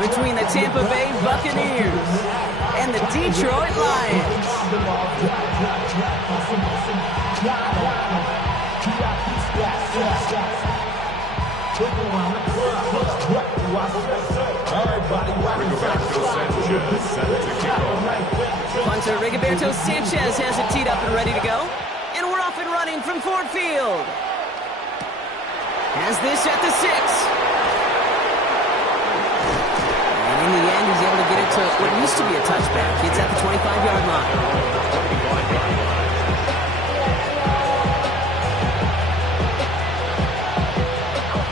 between the Tampa Bay Buccaneers and the Detroit Lions. Punter Rigoberto Sanchez has it teed up and ready to go. And we're off and running from Ford Field. Has this at the 6. And in the end, he's able to get it to what used to be a touchback. It's at the 25-yard line.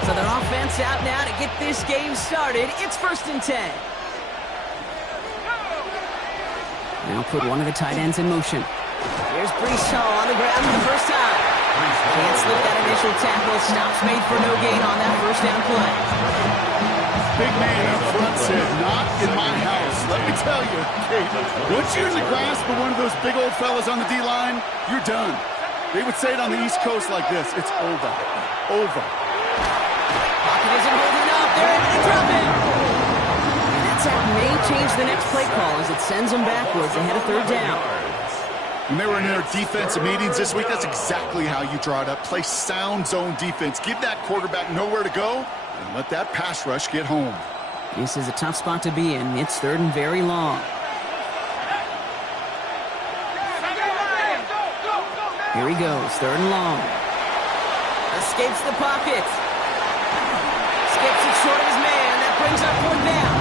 So their offense out now to get this game started. It's 1st and 10. Now put one of the tight ends in motion. Here's Brees Hall on the ground for the first time. Can't slip that initial tackle. Stops made for no gain on that first down play. Big man up front said, "Not in my house." Let me tell you, hey, once you're in the grasp of one of those big old fellas on the D-line, you're done. They would say it on the East Coast like this: it's over. Over. Pocket isn't holding up. They're able to drop it. And that sack may change the next play call as it sends them backwards ahead of 3rd down. When they were in their defensive meetings this week, that's exactly how you draw it up. Play sound zone defense. Give that quarterback nowhere to go, and let that pass rush get home. This is a tough spot to be in. It's 3rd and very long. Here he goes, 3rd and long. Escapes the pocket. Skips it short of his man. That brings up 4th down.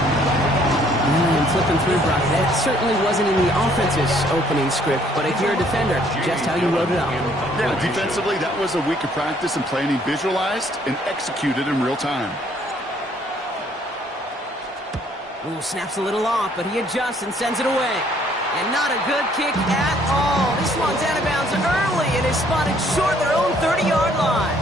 And flipping through, Brock, that certainly wasn't in the offense's opening script, but if you're a defender, just how you wrote it up. Yeah, defensively, that was a week of practice and planning visualized and executed in real time. Ooh, snaps a little off, but he adjusts and sends it away. And not a good kick at all. This one's out of bounds early and is spotted short their own 30-yard line.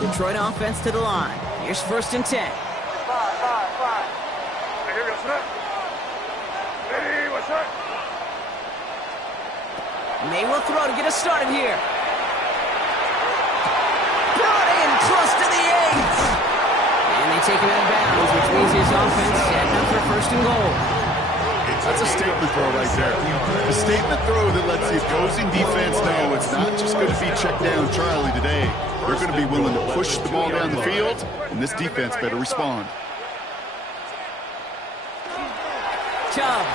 The Detroit offense to the line. Here's 1st and 10. May will throw to get us started here. Brought in close to the 8. And they take him out of bounds, which means his offense setting up for 1st and goal. That's a statement throw right there. A statement throw that lets the opposing defense know it's not just going to be check down Charlie today. They're going to be willing to push the ball down the field, and this defense better respond. Chubb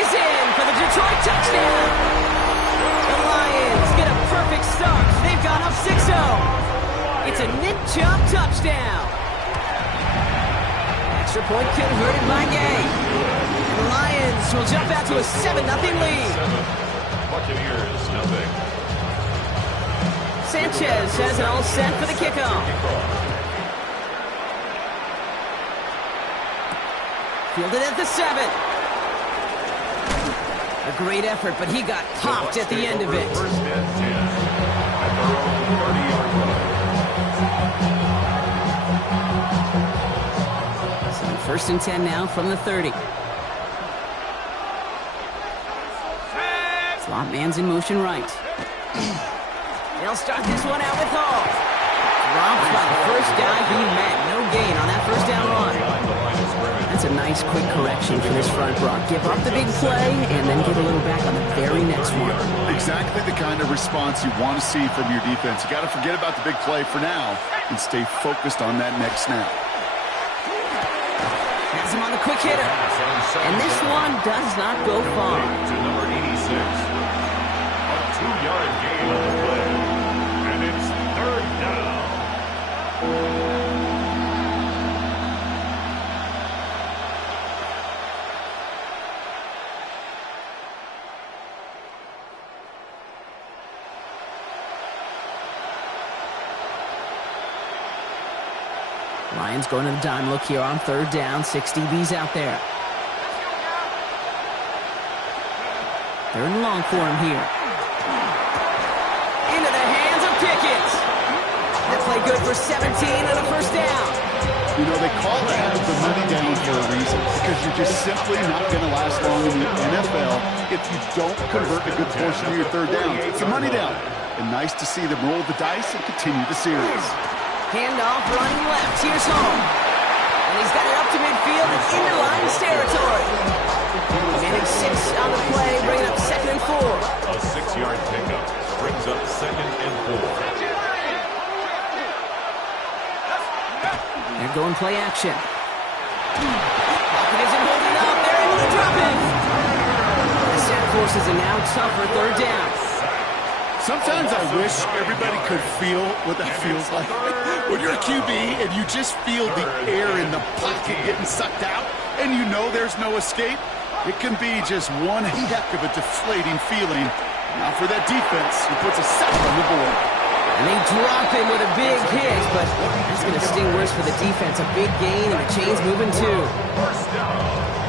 is in for the Detroit touchdown. The Lions get a perfect start. They've gone up 6-0. It's a Nick Chubb touchdown. Extra point converted by Gay. And the Lions will jump out to a 7-0 lead. Buccaneers, nothing. Sanchez has it all set for the kickoff. Fielded at the 7. A great effort, but he got popped at the end of it. 1st and 10 at their own 30-yard line. So 1st and 10 now from the 30. Slot man's in motion right. They'll start this one out with Hall. Dropped by the first guy he met. No gain on that 1st down run. That's a nice quick correction for this front, Brock. Give up the big play and then get a little back on the very next one. Exactly the kind of response you want to see from your defense. You got to forget about the big play for now and stay focused on that next snap. Has him on the quick hitter. And this one does not go far. To number 86. A 2-yard gain on the play. And it's 3rd down. Lions going to the dime look here on 3rd down. 6 DBs out there. 3rd and long for him here. Into the hands of Pickett. That play good for 17 and a 1st down. You know, they call that the money down for a reason, because you're just simply not going to last long in the NFL if you don't convert a good portion of your 3rd down. It's a money down. And nice to see them roll the dice and continue the series. Handoff running left. Here's home. And he's got it up to midfield and into Lions territory. Manning 6 on the play, bringing up 2nd and 4. A 6-yard pickup brings up 2nd and 4. They're going play action. Pocket isn't holding up. They're able to drop it. The set forces a now tougher 3rd down. Sometimes I wish everybody could feel what that feels like. When you're a QB and you just feel the air in the pocket getting sucked out and you know there's no escape, it can be just one heck of a deflating feeling. Now for that defense, who puts a sack on the board. And they drop him with a big hit, but that's going to sting worse for the defense. A big gain, and the chain's moving too.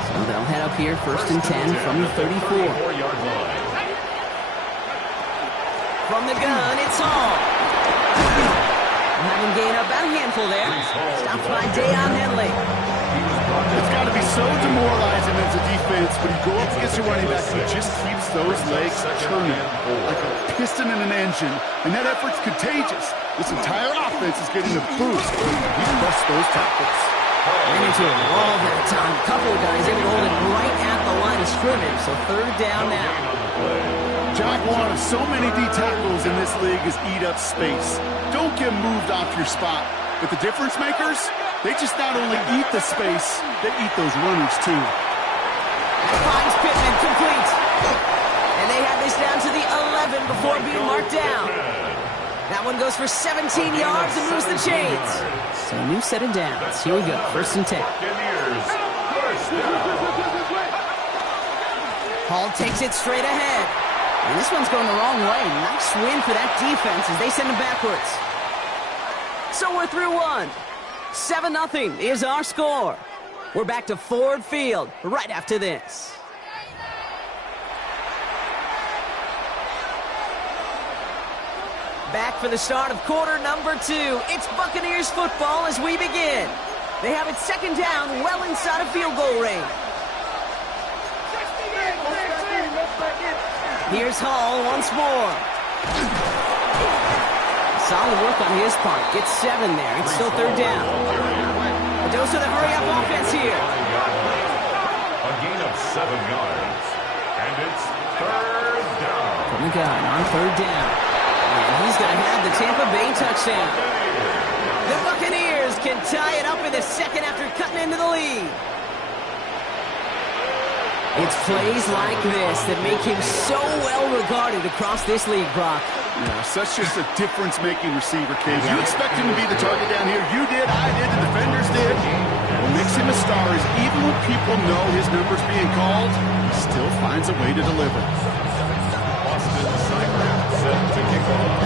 So they'll head up here, 1st and 10 from the 34. From the gun, it's Hall. Having gained up about a handful there. Stopped by Deion Henley. It's got to be so demoralizing as a defense when you go up against your running back who just keeps those legs turning like a piston in an engine, and that effort's contagious. This entire offense is getting a boost. He busts those tackles. Ran into a wall that time. A couple of guys able to hold it right at the line of scrimmage, so 3rd down now. Job one of so many D tackles in this league is eat up space. Don't get moved off your spot. But the difference makers, they just not only eat the space, they eat those runners too. Finds Pittman complete. And they have this down to the 11 before being marked down. That one goes for 17 yards and moves the chains. So a new set of downs. Here we go, 1st and 10. Hall takes it straight ahead. And this one's going the wrong way. Nice win for that defense as they send him backwards. So we're through one. 7-0 is our score. We're back to Ford Field right after this. Back for the start of quarter number 2. It's Buccaneers football as we begin. They have it 2nd down, well inside of field goal range. Here's Hall once more. Solid work on his part. Gets 7 there. It's still 3rd down. A dose of the hurry-up offense here. A gain of 7 yards. And it's 3rd down. From the gun on 3rd down. And he's going to have the Tampa Bay touchdown. The Buccaneers can tie it up in the 2nd after cutting into the lead. It's plays like this that make him so well regarded across this league, Brock. Yeah, such just a difference-making receiver, kid. You expect him to be the target down here. You did, I did, the defenders did. What makes him a star is even when people know his number's being called, he still finds a way to deliver. Austin Seibert set to kick off.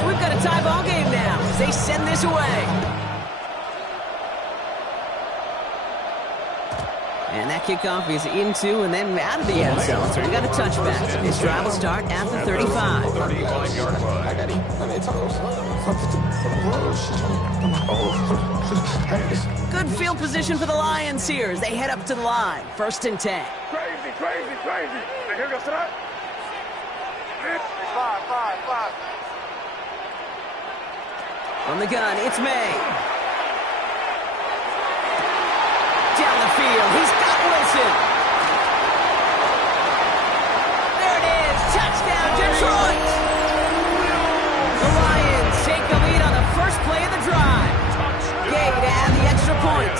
So we've got a tie ball game now as they send this away. And that kickoff is into and then out of the end zone. So we got a touchback. This drive will start at the 35. 35-yard line. Good field position for the Lions here as they head up to the line. 1st and 10. Crazy. Now here goes tonight. 5. From the gun, it's May. Down the field, he's got Wilson. There it is, touchdown Detroit. The Lions take the lead on the first play of the drive. Gay to add the extra point.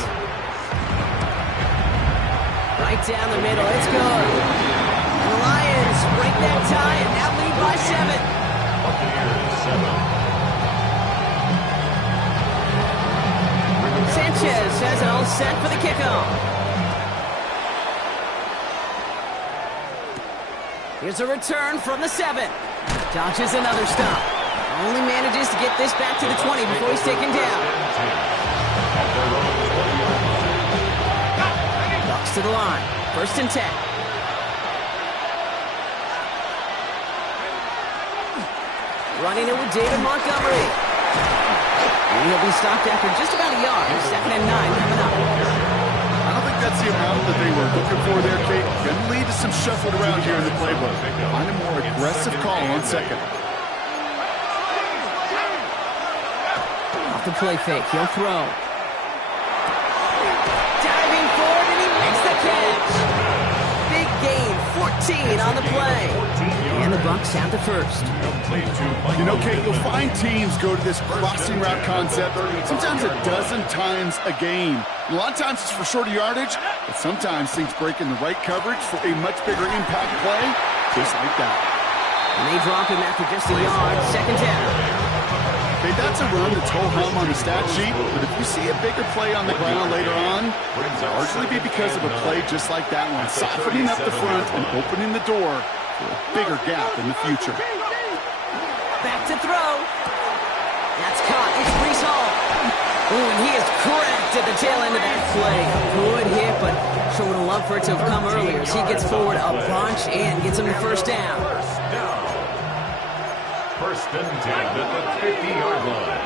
Right down the middle, it's good. And the Lions break that tie and now lead by 7. Buccaneers 7. Sanchez has it all set for the kickoff. Here's a return from the 7. Dodges another stop. Only manages to get this back to the 20 before he's taken down. Bucs to the line. 1st and 10. Running it with David Montgomery. And he'll be stopped after just about a yard. 2nd and 9 coming up. I don't think that's the amount that they were looking for there, Kate. Going to lead to some shuffled around here in the playbook. Find a more aggressive call on second. Off the play fake, he'll throw. Diving forward, and he makes the catch. Big gain, 14 on the play. And the Bucs have the first. You know, Kate, you'll find teams go to this crossing route concept sometimes a dozen times a game. A lot of times it's for shorter yardage, but sometimes things break in the right coverage for a much bigger impact play, just like that. And they drop him after just a yard, second down. Okay, that's a run that's ho-hum on the stat sheet, but if you see a bigger play on the ground later on, it'll largely be because of a play just like that one, softening up the front and opening the door for a bigger gap in the future. Back to throw. That's caught. It's Brees Hall. Ooh, and he is cracked at the tail end of that play. Good hit, but sure would have loved for it to have come earlier as he gets forward a bunch and gets him the first down. First and 10 at the 50-yard line.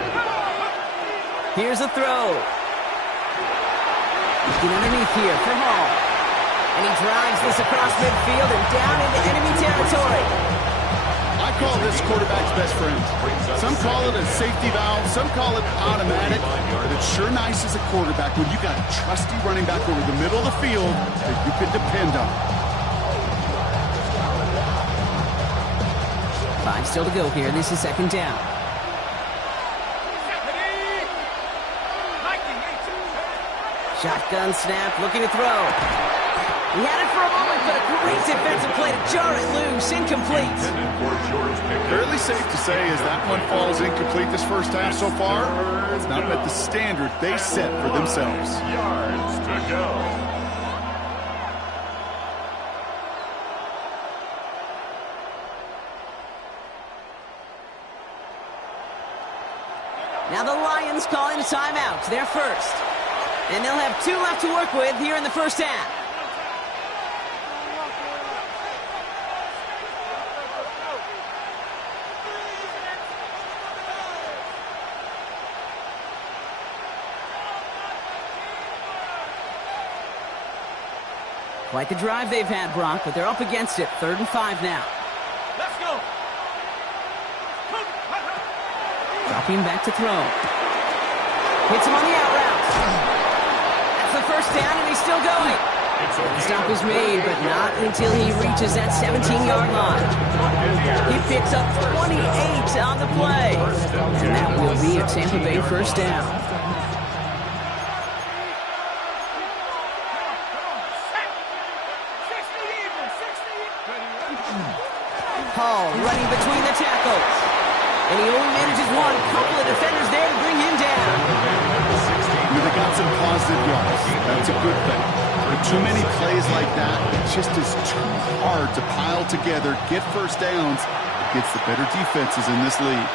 Here's a throw. Get underneath here for Hall. And he drives this across midfield and down into enemy territory. I call this quarterback's best friend. Some call it a safety valve, some call it automatic, but it's sure nice as a quarterback when you got a trusty running back over the middle of the field that you can depend on. 5 still to go here. This is second down. Shotgun snap, looking to throw. He had it for a moment, but a great defensive play to jar it loose. Incomplete. Fairly safe to say as that one falls incomplete this first half so far, it's not met the standard they set for themselves. Yards to go. Now the Lions calling a timeout. They're first. And they'll have 2 left to work with here in the first half. Quite the drive they've had, Brock, but they're up against it. 3rd and 5 now. Let's go. Dropping back to throw. Hits him on the out route. That's the first down, and he's still going. The stop is made, but not until he reaches that 17-yard line. He picks up 28 on the play. And that will be a Tampa Bay first down. Hall running between the tackles. And he only manages one. Couple of defenders there to bring him down. They got some positive yards. That's a good thing. But too many plays like that, it just is too hard to pile together, get first downs against the better defenses in this league.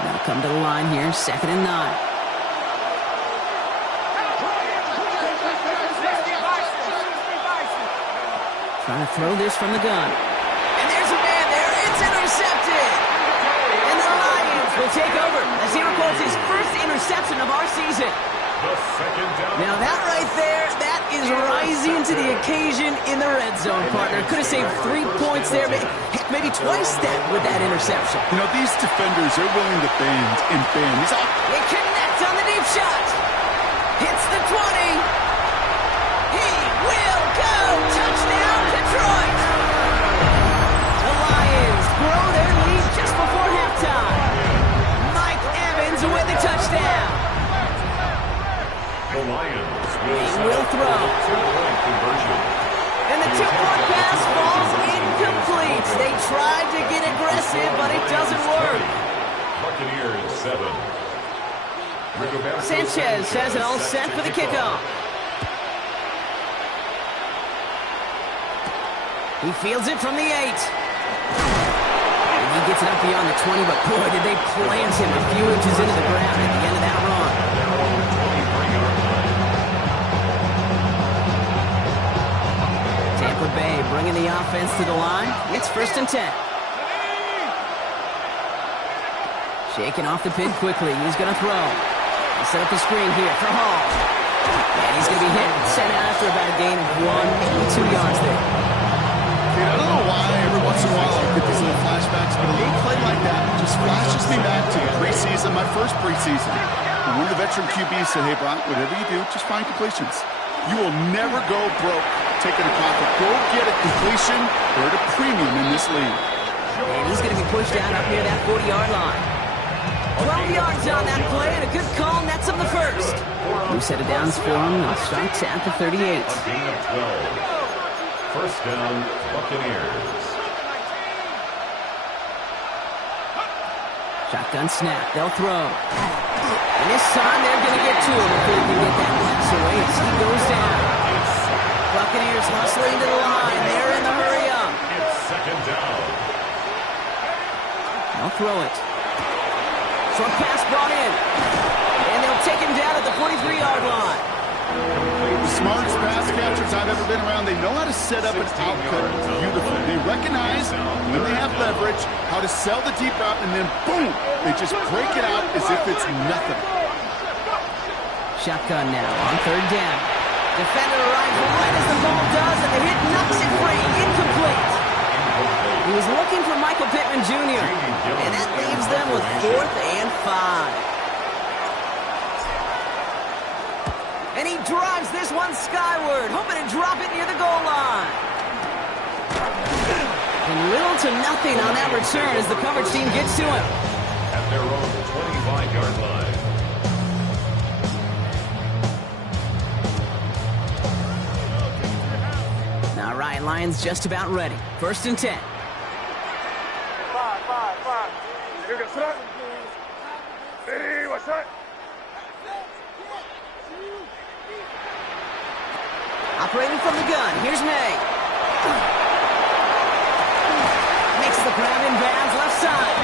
Now come to the line here, 2nd and 9. Trying to throw this from the gun. And there's a man there. It's intercepted. And the Lions will take over as he records his first interception of our season. Now that right there, that is rising to the occasion in the red zone, partner. Could have saved 3 points there, maybe twice that with that interception. You know, these defenders are willing to bend and bend. They connect on the deep shot. Hits the 20. He will go. Touchdown, Detroit. The Lions grow their lead just before halftime. Mike Evans with the touchdown. The Lions will throw. And the 2-point pass falls incomplete. They tried to get aggressive, but it doesn't work. Buccaneers 7. Sanchez has it all set for the kickoff. He fields it from the 8. And he gets it up beyond the 20, but boy, did they plant him a few inches into the ground at the end of that run. Tampa Bay bringing the offense to the line. It's 1st and 10. Shaking off the pin quickly. He's going to throw. He'll set up the screen here for Hall. And he's going to be hit and sent out after about a gain of 1, maybe 2 yards there. Dude, I don't know why every once in a while I get these little flashbacks, but a little play like that just flashes me back to the preseason, my first preseason. And one of the veteran QBs said, hey, Brock, whatever you do, just find completions. You will never go broke taking a profit. Go get a completion. They're at a premium in this league. And he's going to be pushed down up near that 40-yard line. 12 yards on that play, and a good call nets him the first. New set of downs for him. Now starts at the 38. A gain of 12. First down, Buccaneers. Shotgun snap. They'll throw. And this time they're going to get to him if they can get that pass away as he goes down. Buccaneers hustling to the line. They're in the hurry up. It's second down. They'll throw it. Short pass brought in. And they'll take him down at the 43-yard line. The smartest pass catchers I've ever been around, they know how to set up an outcome beautifully. They recognize when they have leverage, how to sell the deep route, and then boom, they just break it out as if it's nothing. Shotgun now on third down. Defender arrives right as the ball does, and the hit knocks it free. Incomplete. He was looking for Michael Pittman Jr., and that leaves them with 4th and 5. And he drives this one skyward, hoping to drop it near the goal line. And little to nothing on that return as the coverage team gets to him. At their own 25-yard line. Now Ryan Lyons just about ready. 1st and 10. 5. Here goes front. Ready, what's that? Operating from the gun, here's May. Makes the grab in bounds left side.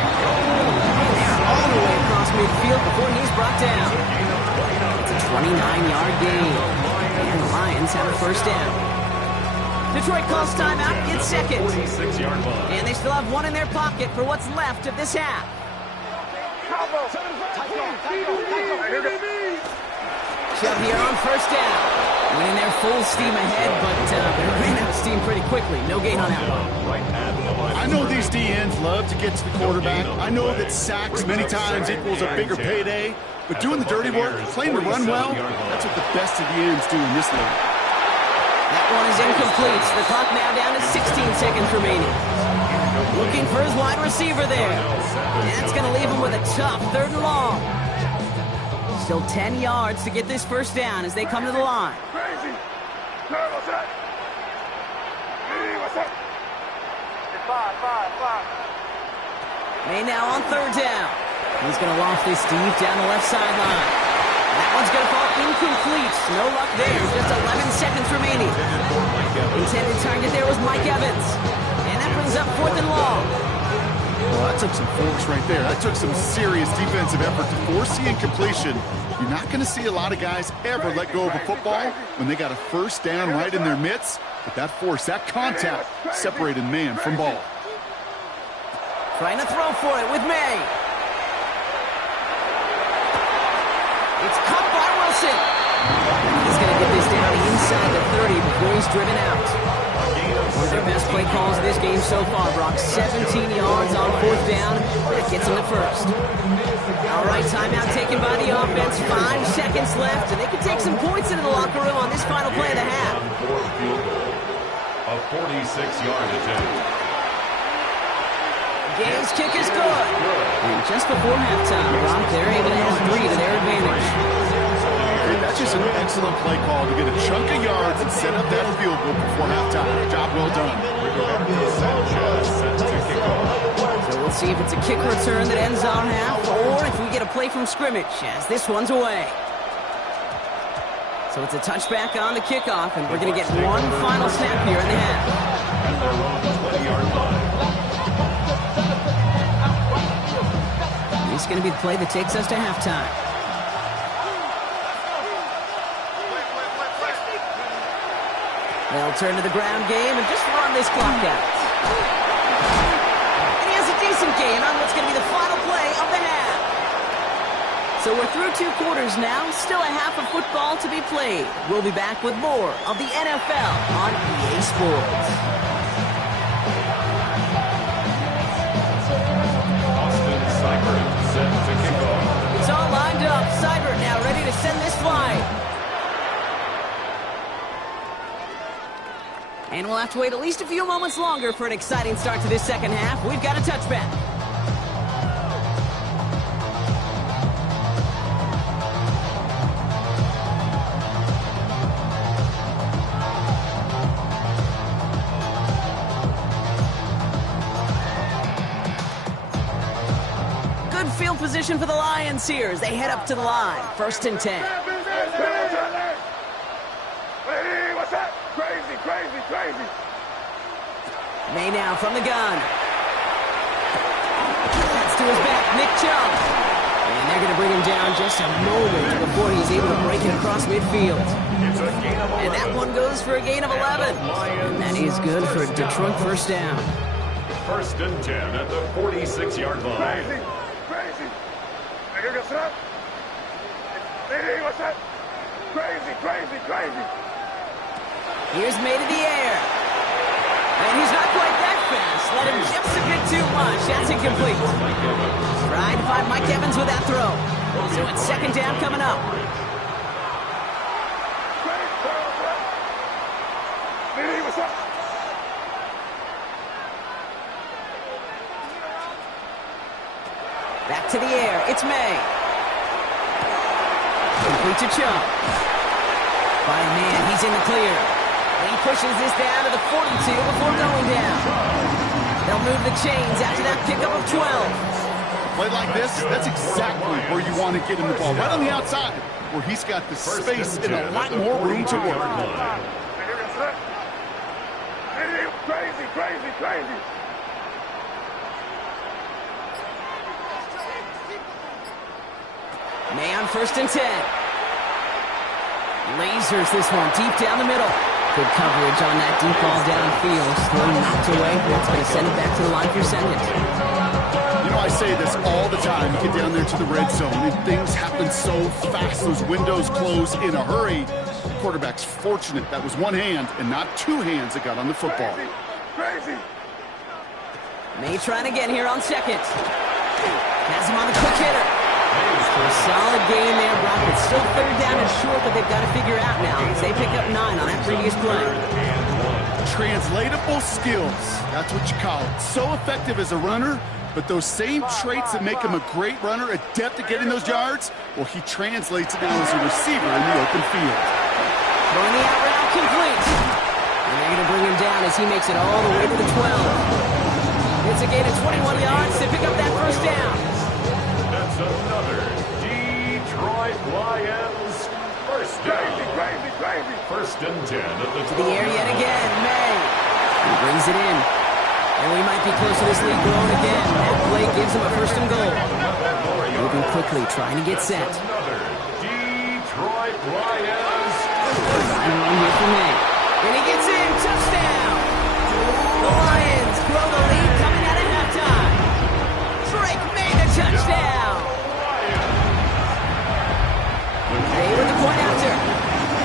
And they're all the way across midfield before he's brought down. It's a 29-yard gain. And the Lions have a 1st down. Detroit calls timeout, it's second. 46-yard line. And they still have one in their pocket for what's left of this half. Shove here on 1st down. Winning their full steam ahead, but they ran out of steam pretty quickly. No gain on that one. I know these DNs love to get to the quarterback. I know that sacks many times equals a bigger payday, but doing the dirty work, playing to run well, that's what the best of the ends do in this league. That one is incomplete. The clock now down to 16 seconds remaining. Looking for his wide receiver there. And that's going to leave him with a tough 3rd and long. Still 10 yards to get this 1st down as they come to the line. Crazy. What's that? Hey, what's up? 5. May now on 3rd down. He's going to loft this deep down the left sideline. That one's going to fall incomplete. No luck there. Just 11 seconds remaining. Intended target there was Mike Evans. And that brings up 4th and long. Well, that took some force right there. That took some serious defensive effort to force the incompletion. You're not going to see a lot of guys ever let go of a football when they got a 1st down right in their midst. But that force, that contact, separated man from ball. Trying to throw for it with May. It's caught by Wilson. He's going to get this down inside the 30 before he's driven out. One of their best play calls of this game so far, Brock. 17 yards on 4th down. That gets him the 1st. All right, timeout taken by the offense. 5 seconds left, and they can take some points into the locker room on this final play of the half. A 46-yard attempt. Game's kick is good. And just before halftime, Brock, they're able to add 3 to their advantage. That's just an excellent play call to get a chunk of yards and set up that field goal before halftime. Job well done. So we'll see if it's a kick return that ends our half, or if we get a play from scrimmage as this one's away. So it's a touchback on the kickoff, and we're going to get one final snap here in the half. At their own 20-yard line. This is going to be the play that takes us to halftime. They'll turn to the ground game and just run this clock out. And he has a decent game on what's going to be the final play of the half. So we're through 2 quarters now, still a half of football to be played. We'll be back with more of the NFL on EA Sports. Austin Seibert set to kick off. It's all lined up. Seibert now ready to send this flying. And we'll have to wait at least a few moments longer for an exciting start to this second half. We've got a touchback. Field position for the Lions here as they head up to the line. 1st and 10. What's that? Crazy, crazy, crazy. May now from the gun. That's to his back, Nick Chubb. And they're going to bring him down just a moment before he's able to break it across midfield. It's a gain of 11. And that one goes for a gain of 11. And that is good for a Detroit first down. 1st and 10 at the 46-yard line. Crazy, crazy. What's that? Hey, what's that? Crazy, crazy, crazy. Here's May to the air. And he's not quite that fast. Let him just a bit too much. That's incomplete. Trying to find Mike Evans with that throw. So it's 2nd down coming up. Hey, what's up? Back to the air. It's May. Complete to Chubb. By a man, he's in the clear. He pushes this down to the 42 before going down. They'll move the chains after that pickup of 12. Play like this, that's exactly where you want to get him the ball. Right on the outside, where he's got the space and a lot more room to work. Hey, crazy, crazy, crazy. May on 1st and 10. Lasers this one deep down the middle. Good coverage on that deep ball downfield. Slow knocked away. That's going to send it back to the line for second. You know, I say this all the time. You get down there to the red zone, and things happen so fast. Those windows close in a hurry. The quarterback's fortunate that was one hand and not 2 hands that got on the football. Crazy, crazy. May trying again here on 2nd. Has him on the quick hitter. A solid game there, Brock. It's still 3rd down and short, but they've got to figure out now as they pick up 9 on that previous play. Translatable skills. That's what you call it. So effective as a runner, but those same traits that make him a great runner, adept at getting those yards, well, he translates it now as a receiver in the open field. Throwing the out route complete. And they're going to bring him down as he makes it all the way to the 12. It's a gain of 21 yards to pick up that 1st down. That's another Detroit Lions first down. Crazy, crazy. 1st and 10 at the To the air yet again, May. He brings it in. And we might be close to this lead growing again. That play gives him a 1st and goal. Moving quickly, trying to get set. Another Detroit Lions. Line run here for May. And he gets in. Touchdown. The Lions grow the lead coming out of halftime. Drake made the touchdown. They with the point after.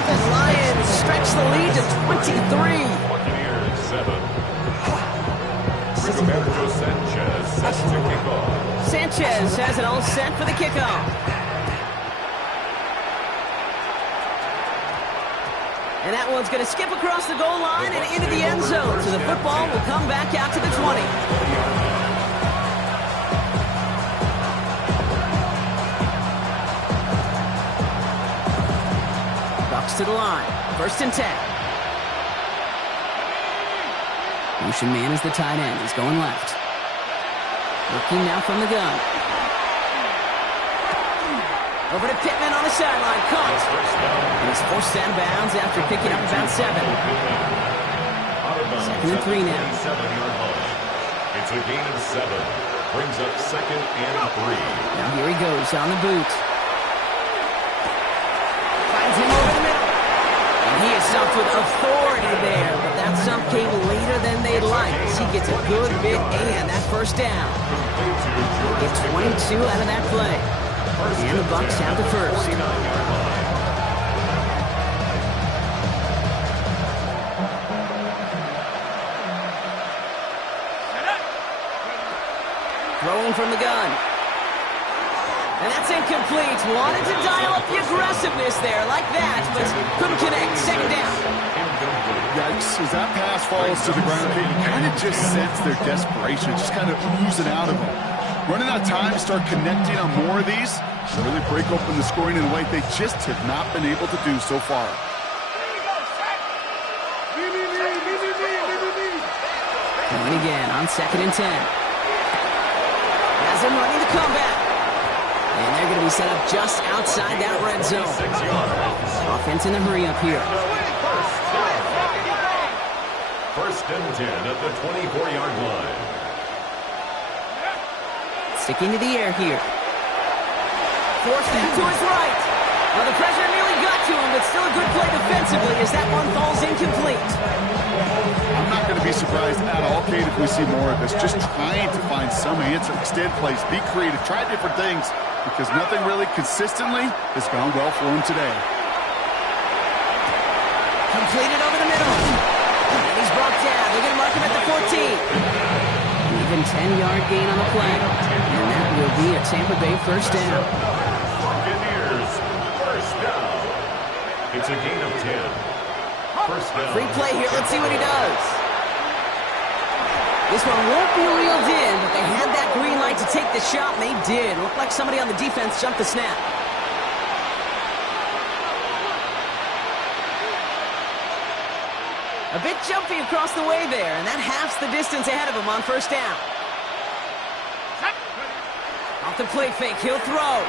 The Lions stretch the lead to 23. Buccaneers 7. Rigoberto Sanchez set to kick off. Sanchez has it all set for the kickoff. And that one's going to skip across the goal line and into the end zone. So the football will come back out to the 20. Bucs to the line. 1st and 10. Motion man is the tight end. He's going left. Looking now from the gun. Over to Pittman on the sideline. Caught. And he's forced out of bounds after picking up about 7. 2nd and 3 now. It's a gain of 7. Brings up 2nd and 3. Now here he goes on the boot. Finds him over the middle. And he is stumped with authority there. But that stump came later than they'd like. He gets a good bit and that 1st down. Get 22 out of that play. And the Bucs have the first. Throwing from the gun. And that's incomplete. Wanted to dial up the aggressiveness there like that, but couldn't connect. Second down. Yikes, as that pass falls to the ground, you kind of just sense their desperation, just kind of oozing out of them. Running out of time to start connecting on more of these, really break open the scoring in a way they just have not been able to do so far. Going again on 2nd and 10. As they're running the comeback. And they're going to be set up just outside that red zone. Offense in a hurry up here. First and 10 at the 24-yard line. Sticking to the air here. Forced into his right. Well, the pressure nearly got to him, but still a good play defensively as that one falls incomplete. I'm not going to be surprised at all, Kate, if we see more of this. Just trying to find some answer, extend plays, be creative, try different things, because nothing really consistently has gone well for him today. Completed over the middle. And he's brought down. They're going to mark him at the 14. Even 10-yard gain on the play. And that will be a Tampa Bay first down. Buccaneers, first down. It's a gain of 10. First down. Free play here. Let's see what he does. This one won't be reeled in, but they had that green light to take the shot, and they did. Looked like somebody on the defense jumped the snap. A bit jumpy across the way there, and that halves the distance ahead of him on first down. Off the play fake, he'll throw.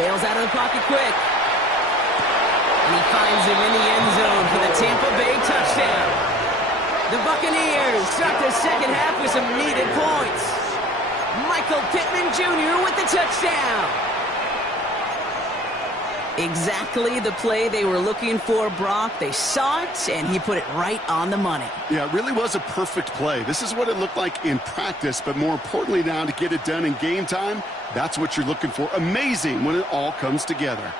Bails out of the pocket quick. And he finds him in the end zone for the Tampa Bay touchdown. The Buccaneers start the second half with some needed points. Michael Pittman Jr. with the touchdown. Exactly the play they were looking for, Brock. They saw it, and he put it right on the money. Yeah, it really was a perfect play. This is what it looked like in practice, but more importantly now to get it done in game time, that's what you're looking for. Amazing when it all comes together.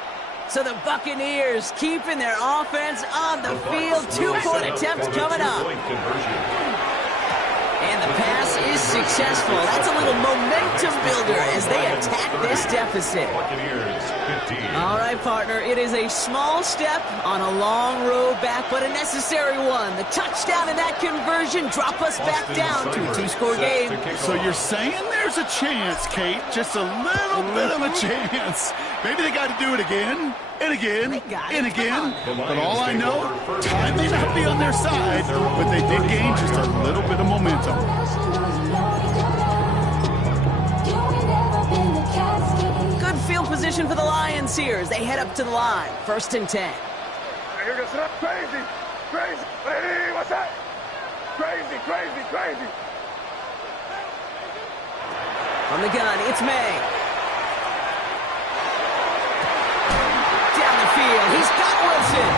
So the Buccaneers keeping their offense on the field. Two-point attempt coming up. And the pass is successful. That's a little momentum builder as they attack this deficit. All right, partner, it is a small step on a long road back, but a necessary one. The touchdown and that conversion drop us back down to a two-score game. So you're saying there's a chance, Kate, just a little bit of a chance. Maybe they got to do it again and again and again. But all I know, time may not be on their side, but they did gain just a little bit of momentum. Good field position for the Lions here as they head up to the line. First and 10. Crazy, crazy. Hey, what's that? Crazy, crazy, crazy. From the gun, it's May. Down the field, he's got Wilson.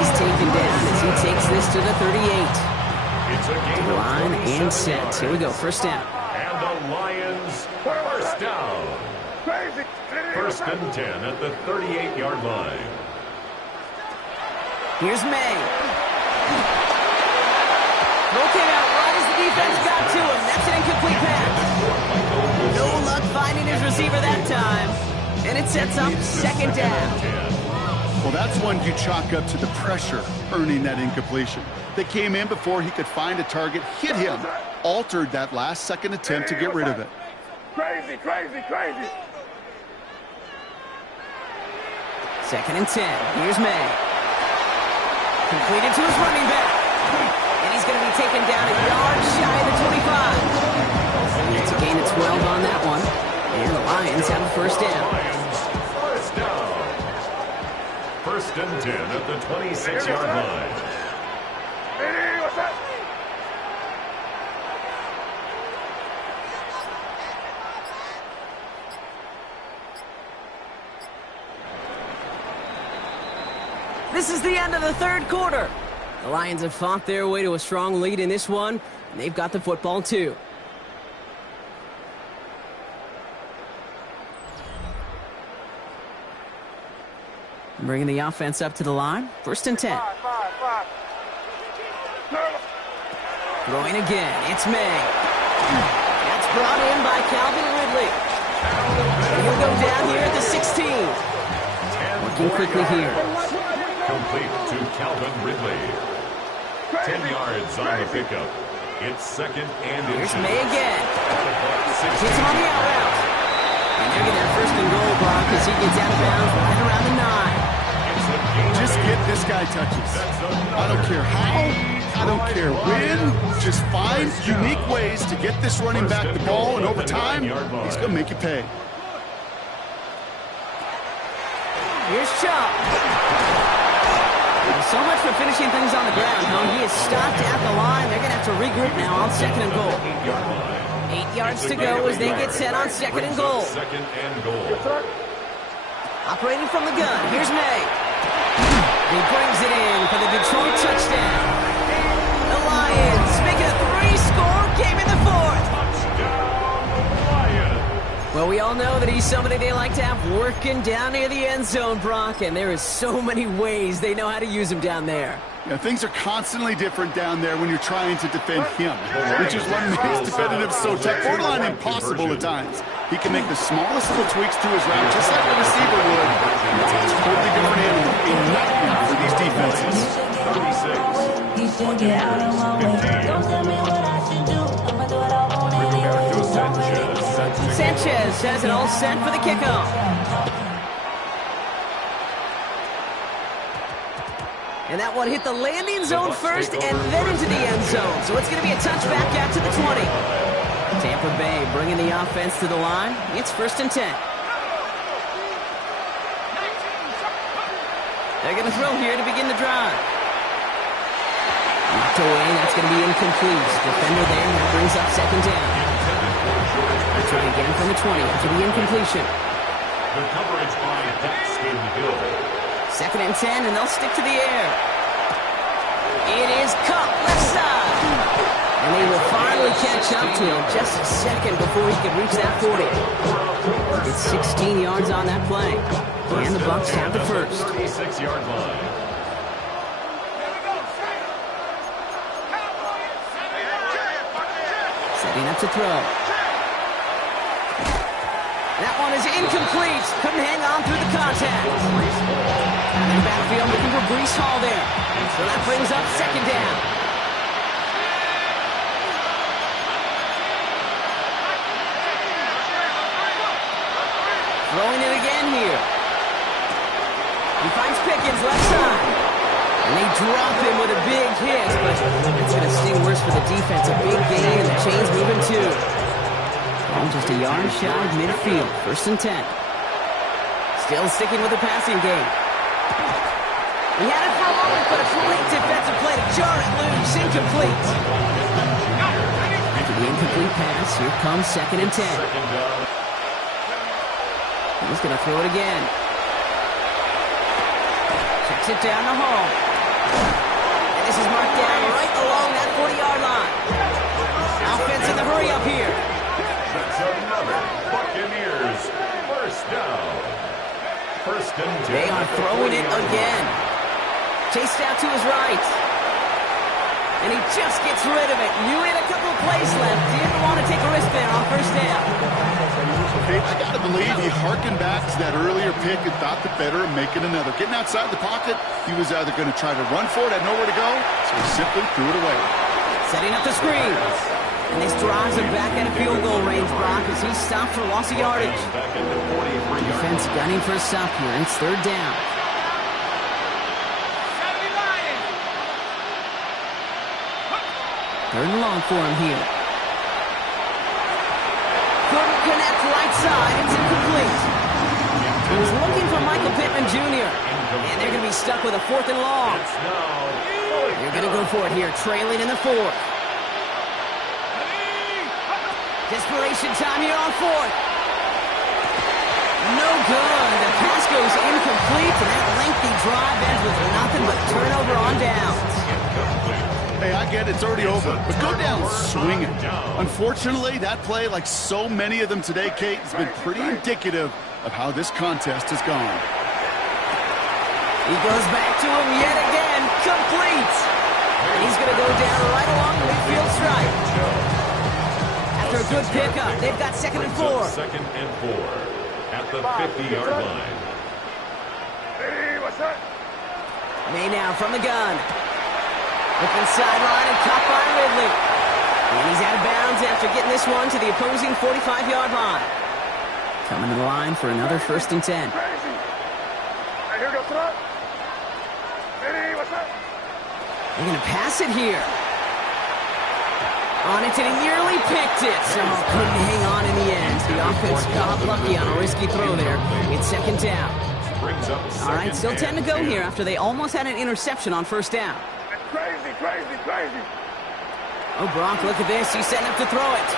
He's taken down as he takes this to the 38. It's a game of line and set. Here we go, first down. And the Lions, first down. Crazy. First and 10 at the 38-yard line. Here's May. Throw came out right as the defense got to him. That's an incomplete pass. No luck finding his receiver that time. And it sets up second down. Well, that's one you chalk up to the pressure earning that incompletion. They came in before he could find a target, hit him, altered that last-second attempt to get rid of it. Crazy, crazy, crazy. Second and 10. Here's May. Completed to his running back. And he's going to be taken down a yard shy of the 25. It's a gain of 12 on that one. And the Lions have a first down. First down. First and 10 at the 26-yard line. Hey, what's that? This is the end of the third quarter. The Lions have fought their way to a strong lead in this one, and they've got the football too. Bringing the offense up to the line. 1st and 10. Throwing again. It's May. That's brought in by Calvin Ridley. He'll go down here at the 16. Working quickly here. Complete to Calvin Ridley. 10 yards on the pickup. It's 2nd and Here's 2. May again. Hits him on the out route. And they're going to have 1st and goal, Brock, as he gets out of bounds right around the 9. Just get this guy touches. I don't care how, I don't care when. Just find unique ways to get this running back the ball, and over time, he's going to make you pay. Here's Chubb. So much for finishing things on the ground. No, he is stopped at the line. They're going to have to regroup now on 2nd and goal. 8 yards to go as they get set on 2nd and goal. 2nd and goal. Operating from the gun. Here's May. He brings it in for the Detroit touchdown. The Lions make it a 3-score game in the 4th. Well, we all know that he's somebody they like to have working down near the end zone, Brock, and there is so many ways they know how to use him down there. Yeah, things are constantly different down there when you're trying to defend him, which is what makes defending him so tough, borderline impossible at times. He can make the smallest little tweaks to his route, just like a receiver would. It's a totally different animal, a nightmare for these defenses. 36. Sanchez has it all set for the kickoff. And that one hit the landing zone first and then into the end zone. So it's going to be a touchback out to the 20. Tampa Bay bringing the offense to the line. It's 1st and 10. They're going to throw here to begin the drive. Knocked away, that's going to be incomplete. Defender there, that brings up 2nd down. That's right again from the 20 after the incompletion. The coverage by Daxton Hill. 2nd and 10, and they'll stick to the air. It is Cup, left side. And they will finally catch up to him just a second before he can reach that 40. It's 16 yards on that play. And the Bucs have the first. 36-yard line. Setting up to throw. That one is incomplete. Couldn't hang on through the contact. And in backfield looking for Breece Hall there. So that brings up 2nd down. Throwing it again here. He finds Pickens left side. And they drop him with a big hit, but it's going to sting worse for the defense. A big gain, and the chain's moving too. Oh, just a yard shy of midfield. 1st and 10. Still sticking with the passing game. He had it for a moment, but a great defensive play to jar it loose. Incomplete. To the incomplete pass, here comes 2nd and 10. He's going to throw it again. Checks it down the hall. And this is marked down right along that 40-yard line. Offense in the hurry up here. That's another Buccaneers 1st down. 1st and 10. They are throwing it again. Chased out to his right. And he just gets rid of it. Knew he had a couple of plays left. Didn't want to take a risk there on 1st down. Hey, I got to believe he harkened back to that earlier pick and thought the better of making another. Getting outside the pocket, he was either going to try to run for it, had nowhere to go, so he simply threw it away. Setting up the screen. And this drives him back at a field goal range, Brock, as he stopped for loss of yardage. Defense gunning for a stop here. It's 3rd down. Third and long for him here. Couldn't connect right side. It's incomplete. He was looking for Michael Pittman Jr. And they're going to be stuck with a 4th and long. They're going to go for it here, trailing in the 4th. Desperation time here on 4th. No good. The pass goes incomplete, and that lengthy drive ends with nothing but turnover on downs. Hey, I get it. It's already over. But go down swinging. Unfortunately, that play, like so many of them today, Kate, has been pretty indicative of how this contest has gone. He goes back to him yet again. Complete. And he's going to go down right along the midfield stripe. After a good pickup, they've got 2nd and 4. 2nd and 4 at the 50-yard line. May now from the gun. Looking sideline and caught by Ridley. And he's out of bounds after getting this one to the opposing 45-yard line. Coming to the line for another 1st and 10. They're going to pass it here. On it, and he nearly picked it. So couldn't hang on in the end. The offense got lucky on a risky throw there. It's 2nd down. All right, still 10 to go here after they almost had an interception on 1st down. Crazy. Oh, Brock, look at this. He's setting up to throw it.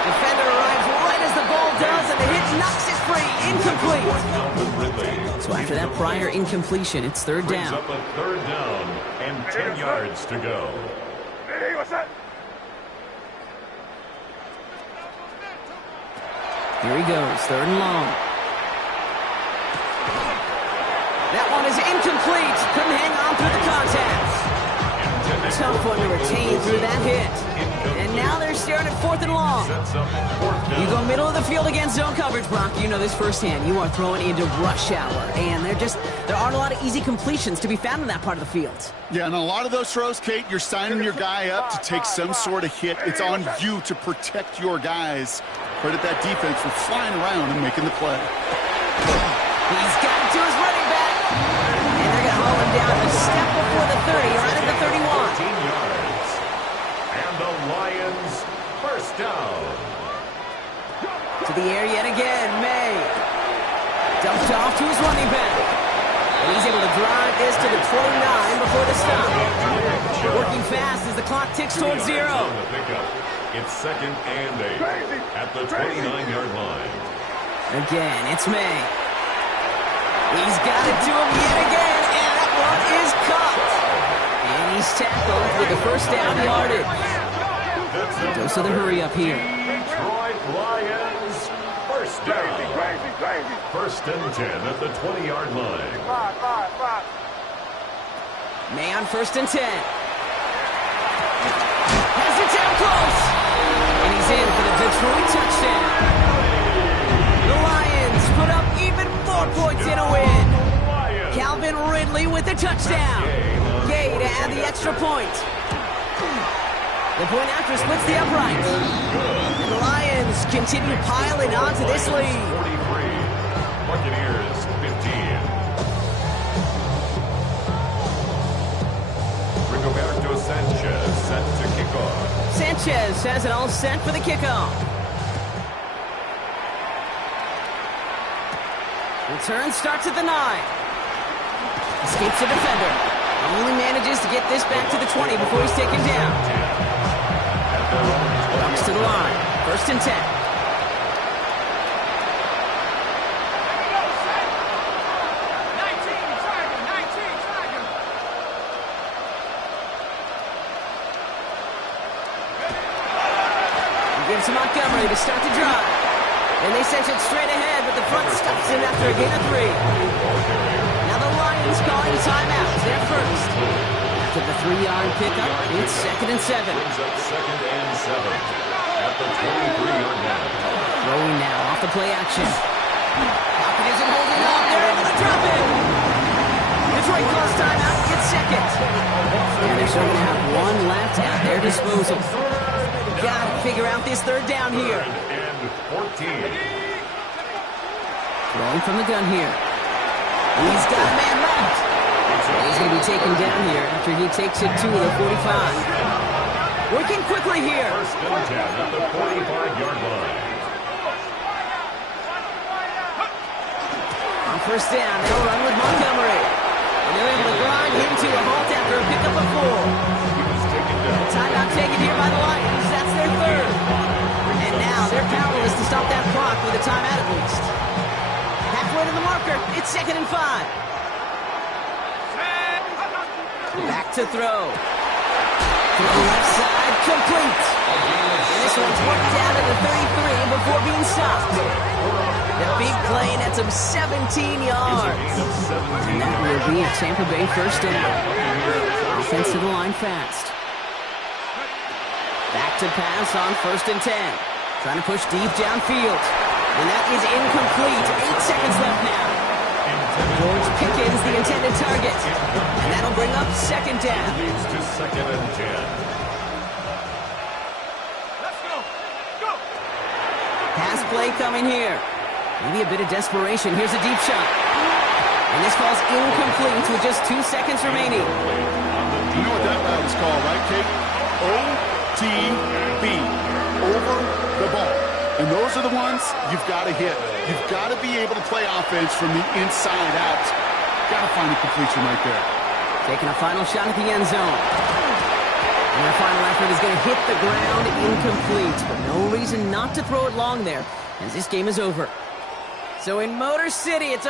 Defender arrives right as the ball does, and the hit knocks it free. Incomplete. So after that prior incompletion, it's 3rd down. Up a 3rd down and 10 yards to go. Here he goes, 3rd and long. That one is incomplete. Couldn't hang on through the contact. Tough one to retain through that hit. And now they're staring at 4th and long. You go middle of the field against zone coverage, Brock. You know this firsthand. You are throwing into rush hour. And there aren't a lot of easy completions to be found in that part of the field. Yeah, and a lot of those throws, Kate, you're signing your guy up to take some sort of hit. It's on you to protect your guys. Credit that defense for flying around and making the play. He's got it to his running back. And they're going to haul him down a step before the 30, right at the 31. 15 yards. And the Lions 1st down. To the air yet again, May. Dumped off to his running back. And he's able to drive this to the 29 before the stop. Working fast as the clock ticks towards 0. It's 2nd and 8 at the 29-yard line. Again, it's May. He's got it to him yet again, and that one is caught. And he's tackled with the 1st down yardage. Dose of the hurry up here. Detroit Lions 1st down. 1st and 10 at the 20-yard line. May on 1st and 10. Has it down close. And he's in for the Detroit touchdown. The Lions put up even 4 points in a win. Calvin Ridley with the touchdown. Gay to add the extra point. The point after splits the upright. And the Lions continue piling onto this lead. 43. Buccaneers 15. Rigoberto Sanchez set to kick off. Sanchez has it all set for the kickoff. Return starts at the 9. Escapes the defender. Only manages to get this back to the 20 before he's taken down. Bucs to the line. 1st and 10. Gives to Montgomery to start the drive. And they sent it straight ahead, but the front stops him after a gain of 3. Now the Lions calling timeout. They're first. After the 3-yard pickup, it's 2nd and 7. Brings up 2nd and 7 at the 23-yard line. Throwing now off the play action. Pocket isn't holding up. They're able to drop it. Detroit calls timeout. Gets 2nd. And they're still going to have 1 left at their disposal. Got to figure out this 3rd down here. 3rd and 14. Throwing from the gun here. He's got a man left. He's going to be taken down here after he takes it to the 45. Working quickly here. 1st and 10 at the 45-yard line. On 1st down, they'll run with Montgomery. And they're able to grind him to a halt after a pickup of 4. Timeout taken here by the Lions. That's their 3rd. And now they're powerless to stop that clock with a timeout at least. Halfway to the marker. It's 2nd and 5. Back to throw. To the left side. Complete. And this one's worked down to the 33 before being stopped. The big play nets him 17 yards. And that will be a Tampa Bay first down. Offense to the line fast. Back to pass on 1st and 10. Trying to push deep downfield. And that is incomplete. 8 seconds left now. George Pickens, the intended target. And that'll bring up 2nd down. Leads to 2nd and 10. Pass play coming here. Maybe a bit of desperation. Here's a deep shot. And this falls incomplete with just 2 seconds remaining. You know what that route is called, right, Kate? OTB. Over the ball. And those are the ones you've got to hit. You've got to be able to play offense from the inside out. Got to find a completion right there. Taking a final shot at the end zone. And their final effort is going to hit the ground incomplete. But no reason not to throw it long there, as this game is over. So in Motor City, it's a